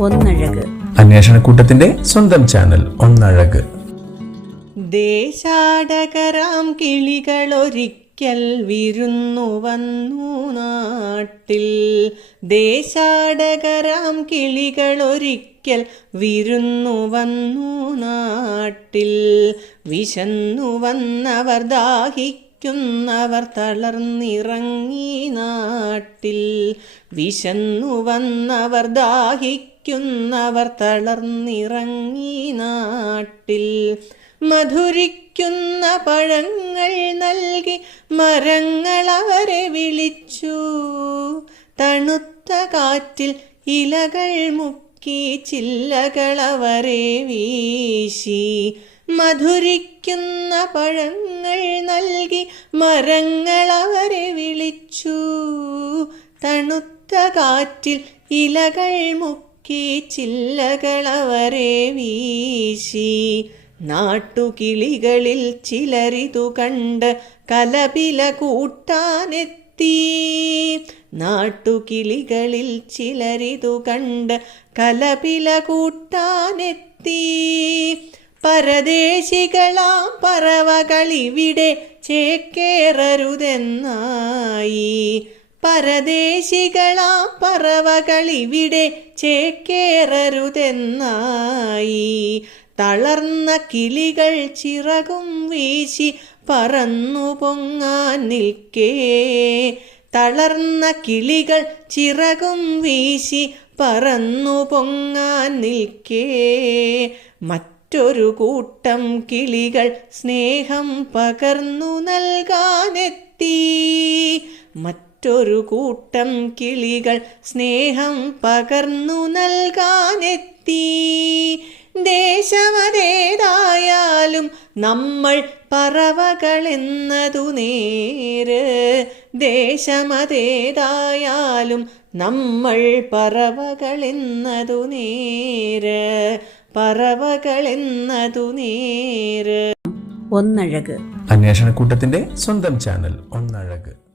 ഒന്നഴക്. അന്വേഷണക്കൂട്ടത്തിന്റെ സ്വന്തം ചാനൽ ഒന്നഴക്. ദേശാടകരാം കിളികളൊരിക്കൽ വിരുന്നു വന്നു നാട്ടിൽ. ദേശാടകരാം കിളികളൊരിക്കൽ വിരുന്നു വന്നു നാട്ടിൽ. വിശന്നു വന്നവർ ദാഹിക്കുന്നവർ തളർന്നിറങ്ങി നാട്ടിൽ. വിശന്നു വന്നവർ ദാഹിക്കുന്നവർ തളർന്നിറങ്ങി നാട്ടിൽ. മധുരിക്കുന്ന പഴങ്ങൾ നൽകി മരങ്ങൾ അവരെ വിളിച്ചു. തണുത്ത കാറ്റിൽ ഇലകൾ മുക്കി ചില്ലകൾ അവരെ വീശി. മധുരിക്കുന്ന പഴങ്ങൾ നൽകി മരങ്ങൾ അവരെ വിളിച്ചു. തണുത്ത കാറ്റിൽ ഇലകൾ മുക്കി ചില്ലകളവരെ വീശി. നാട്ടുകിളികളിൽ ചിലരിതു കണ്ട് കലപില കൂട്ടാനെത്തി. നാട്ടുകിളികളിൽ ചിലരിതു കണ്ട് കലപില കൂട്ടാനെത്തി. പരദേശികളാം പറവകളിവിടെ ചേക്കേറരുതെന്നായി. പരദേശികളാം പറവകളിവിടെ ചേക്കേറരുതെന്നായി. തളർന്ന കിളികൾ ചിറകും വീശി പറന്നു പൊങ്ങാൻ നിൽക്കേ. തളർന്ന കിളികൾ ചിറകും വീശി പറന്നു പൊങ്ങാൻ നിൽക്കേ. മറ്റൊരു കൂട്ടം കിളികൾ സ്നേഹം പകർന്നു നൽകാനെത്തി. മറ്റൊരു കൂട്ടം കിളികൾ സ്നേഹം പകർന്നു നൽകാനെത്തി. ദേശമതേതായാലും നമ്മൾ പറവകളെന്നതു നേര്. ദേശമതേതായാലും നമ്മൾ പറവകളെന്നതു നേര്. പറവകളെന്നതു നേര്. ഒന്നഴക്. അന്വേഷണക്കൂട്ടത്തിന്റെ സ്വന്തം ചാനൽ ഒന്നഴക്.